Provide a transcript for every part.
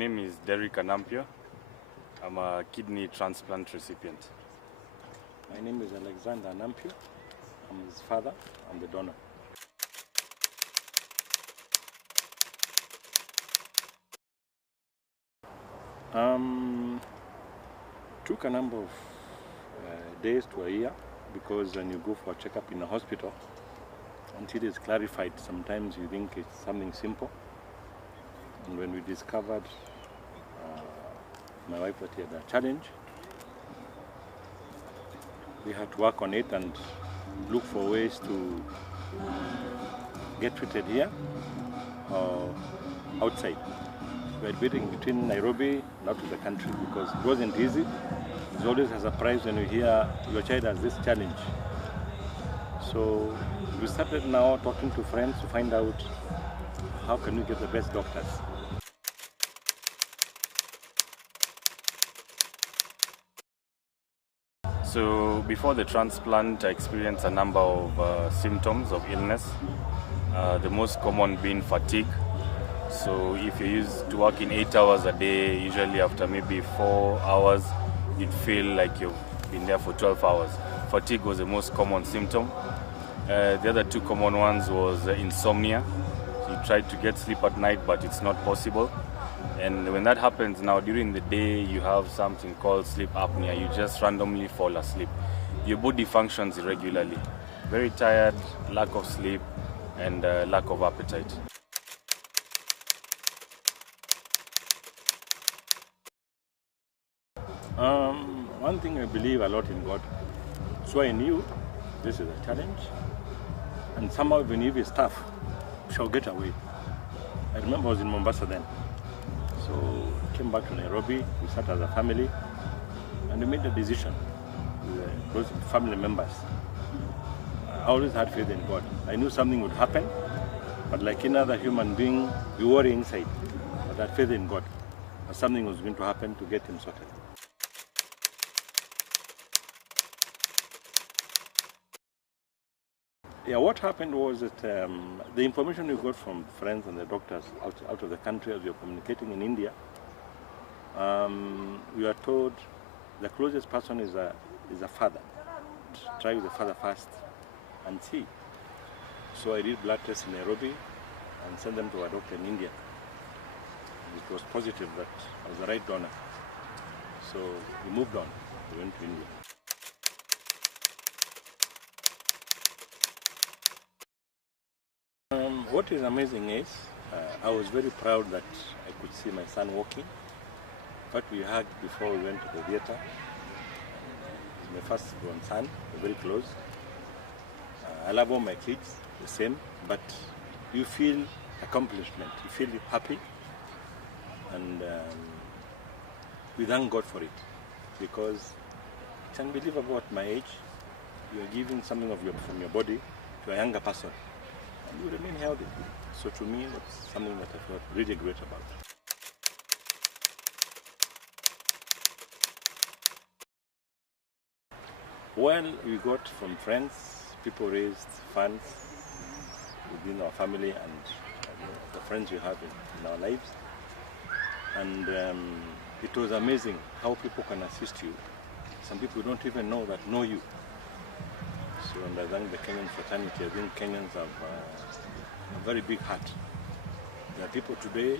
name is Derek Anampio. I'm a kidney transplant recipient. My name is Alexander Anampio. I'm his father. I'm the donor. Took a number of days to a year, because when you go for a checkup in a hospital, until it's clarified, sometimes you think it's something simple. And when we discovered my wife that he had a challenge, we had to work on it and look for ways to get treated here or outside. We were debating between Nairobi and out of the country, because it wasn't easy. It's always a surprise when you hear your child has this challenge. So we started now talking to friends to find out how can we get the best doctors. So before the transplant, I experienced a number of symptoms of illness, the most common being fatigue. So if you used to work in 8 hours a day, usually after maybe 4 hours, you'd feel like you've been there for 12 hours. Fatigue was the most common symptom. The other two common ones was insomnia. So you try to get sleep at night, but it's not possible. And when that happens now, during the day, you have something called sleep apnea. You just randomly fall asleep. Your body functions irregularly. Very tired, lack of sleep, and lack of appetite. One thing, I believe a lot in God. So I knew this is a challenge, and somehow even if it's tough, we shall get away. I remember I was in Mombasa then. So I came back to Nairobi, we sat as a family, and we made a decision with those family members. I always had faith in God. I knew something would happen, but like any other human being, we worry inside. But I had faith in God that something was going to happen to get him sorted. Yeah, what happened was that the information we got from friends and the doctors out of the country as we were communicating in India, we were told the closest person is a father. Try with the father first and see. So I did blood tests in Nairobi and sent them to a doctor in India. It was positive that I was the right donor. So we moved on. We went to India. What is amazing is, I was very proud that I could see my son walking. In fact, we hugged before we went to the theater. He's my first-born son, we're very close. I love all my kids, the same, but you feel accomplishment, you feel happy, and we thank God for it, because it's unbelievable at my age, you are giving something from your body to a younger person. And you remain healthy. So to me, that's something that I felt really great about. Well, we got from friends, people raised funds within our family and the friends we have in our lives. And it was amazing how people can assist you. Some people don't even know you. So, and I thank the Kenyan fraternity. I think Kenyans have a very big heart. There are people today,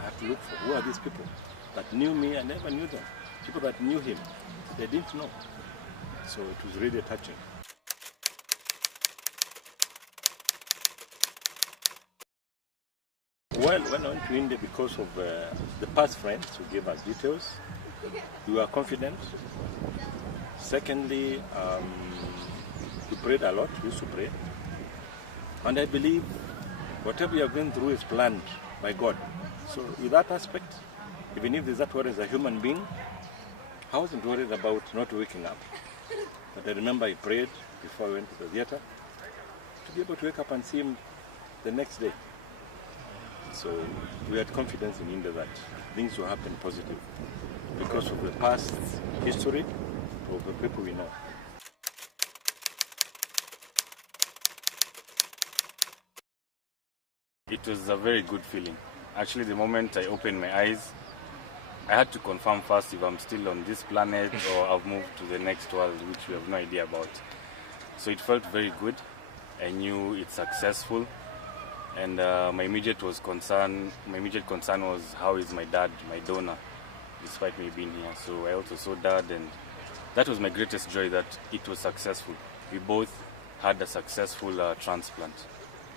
I have to look for, who are these people that knew me? I never knew them. People that knew him, they didn't know. So it was really touching. Well, when I went to India, because of the past friends who gave us details, we were confident. Secondly, we prayed a lot, we used to pray. And I believe whatever you are going through is planned by God. So with that aspect, even if there's that worry as a human being, I wasn't worried about not waking up. But I remember I prayed before I went to the theater to be able to wake up and see him the next day. So we had confidence in India that things will happen positive because of the past history of the people we know. It was a very good feeling. Actually, the moment I opened my eyes, I had to confirm first if I'm still on this planet or I've moved to the next world, which we have no idea about. So it felt very good. I knew it's successful, and my immediate concern was how is my dad, my donor, despite me being here. So I also saw Dad, and that was my greatest joy, that it was successful. We both had a successful transplant.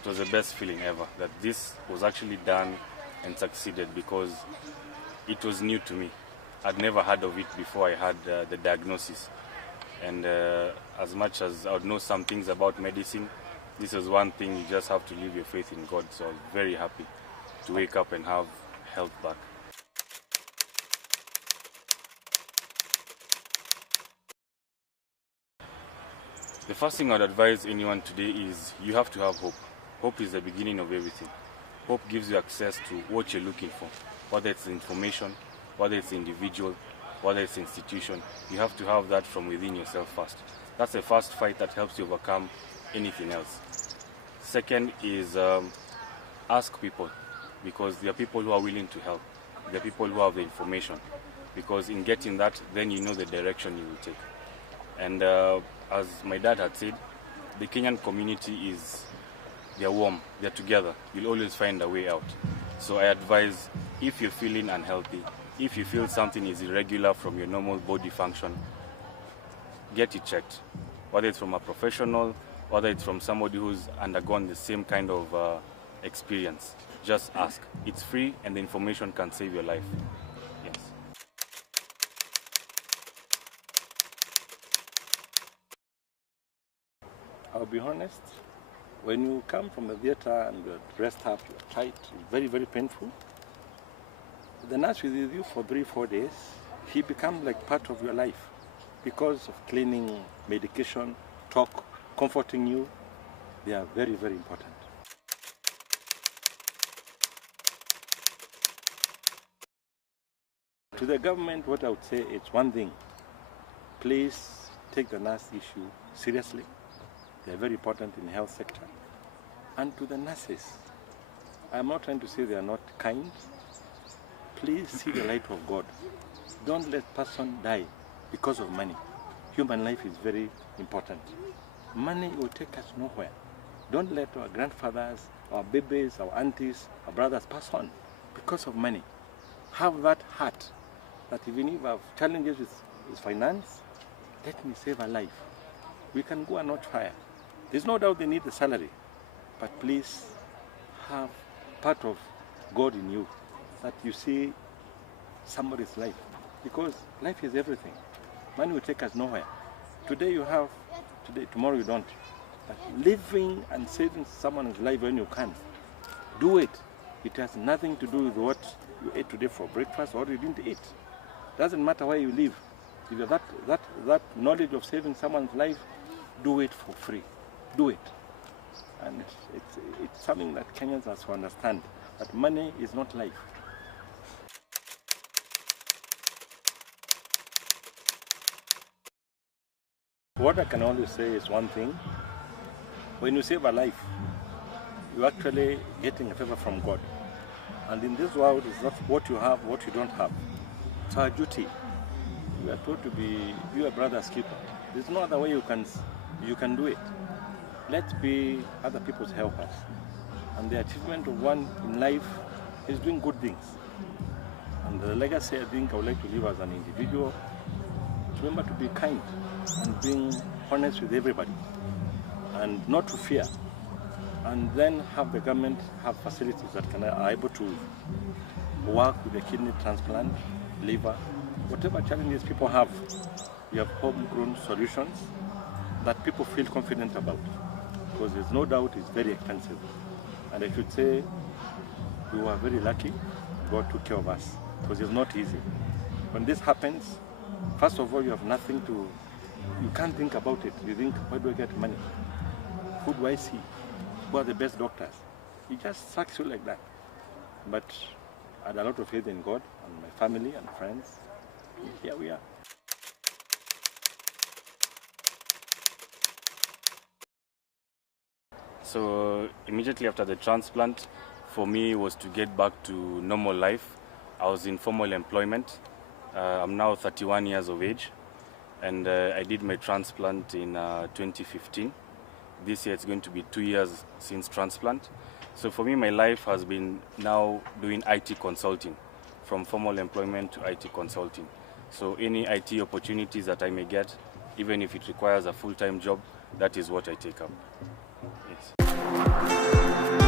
It was the best feeling ever, that this was actually done and succeeded, because it was new to me. I'd never heard of it before I had the diagnosis. And as much as I would know some things about medicine, this was one thing, you just have to leave your faith in God. So I was very happy to wake up and have health back. The first thing I'd advise anyone today is you have to have hope. Hope is the beginning of everything. Hope gives you access to what you're looking for, whether it's information, whether it's individual, whether it's institution. You have to have that from within yourself first. That's the first fight that helps you overcome anything else. Second is ask people, because there are people who are willing to help. There are people who have the information, because in getting that, then you know the direction you will take. And as my dad had said, the Kenyan community they're warm, they're together. You'll always find a way out. So I advise, if you're feeling unhealthy, if you feel something is irregular from your normal body function, get it checked. Whether it's from a professional, whether it's from somebody who's undergone the same kind of experience, just ask. It's free, and the information can save your life. Yes. I'll be honest, when you come from the theater and you're dressed up, you're tight, it's very, very painful. The nurse is with you for 3-4 days. He becomes like part of your life because of cleaning, medication, talk, comforting you. They are very, very important. To the government, what I would say is one thing. Please take the nurse issue seriously. They are very important in the health sector. And to the nurses, I'm not trying to say they are not kind. Please see the light of God. Don't let person die because of money. Human life is very important. Money will take us nowhere. Don't let our grandfathers, our babies, our aunties, our brothers pass on because of money. Have that heart that even if I have challenges with finance, let me save a life. We can go a notch higher. There's no doubt they need the salary, but please have part of God in you, that you see somebody's life, because life is everything. Money will take us nowhere. Today you have, tomorrow you don't. But living and saving someone's life when you can, do it. It has nothing to do with what you ate today for breakfast or you didn't eat. Doesn't matter where you live. If you have that knowledge of saving someone's life, do it for free. Do it. And it's something that Kenyans have to understand, that money is not life. What I can always say is one thing. When you save a life, you're actually getting a favor from God. And in this world, it's not what you have, what you don't have. It's our duty. We are told to be a brother's keeper. There's no other way you can do it. Let's be other people's helpers. And the achievement of one in life is doing good things. And the legacy I think I would like to leave as an individual, remember to be kind and being honest with everybody and not to fear. And then have the government have facilities that are able to work with the kidney transplant, liver, whatever challenges people have. We have homegrown solutions that people feel confident about, because there's no doubt it's very expensive. And I should say we were very lucky. God took care of us, because it's not easy. When this happens, first of all, you have nothing to, you can't think about it. You think, where do I get money? Who do I see? Who are the best doctors? It just sucks you like that. But I had a lot of faith in God and my family and friends. And here we are. So immediately after the transplant, for me was to get back to normal life. I was in formal employment. I'm now 31 years of age, and I did my transplant in 2015. This year it's going to be 2 years since transplant. So for me, my life has been now doing IT consulting, from formal employment to IT consulting. So any IT opportunities that I may get, even if it requires a full-time job, that is what I take up. Yes.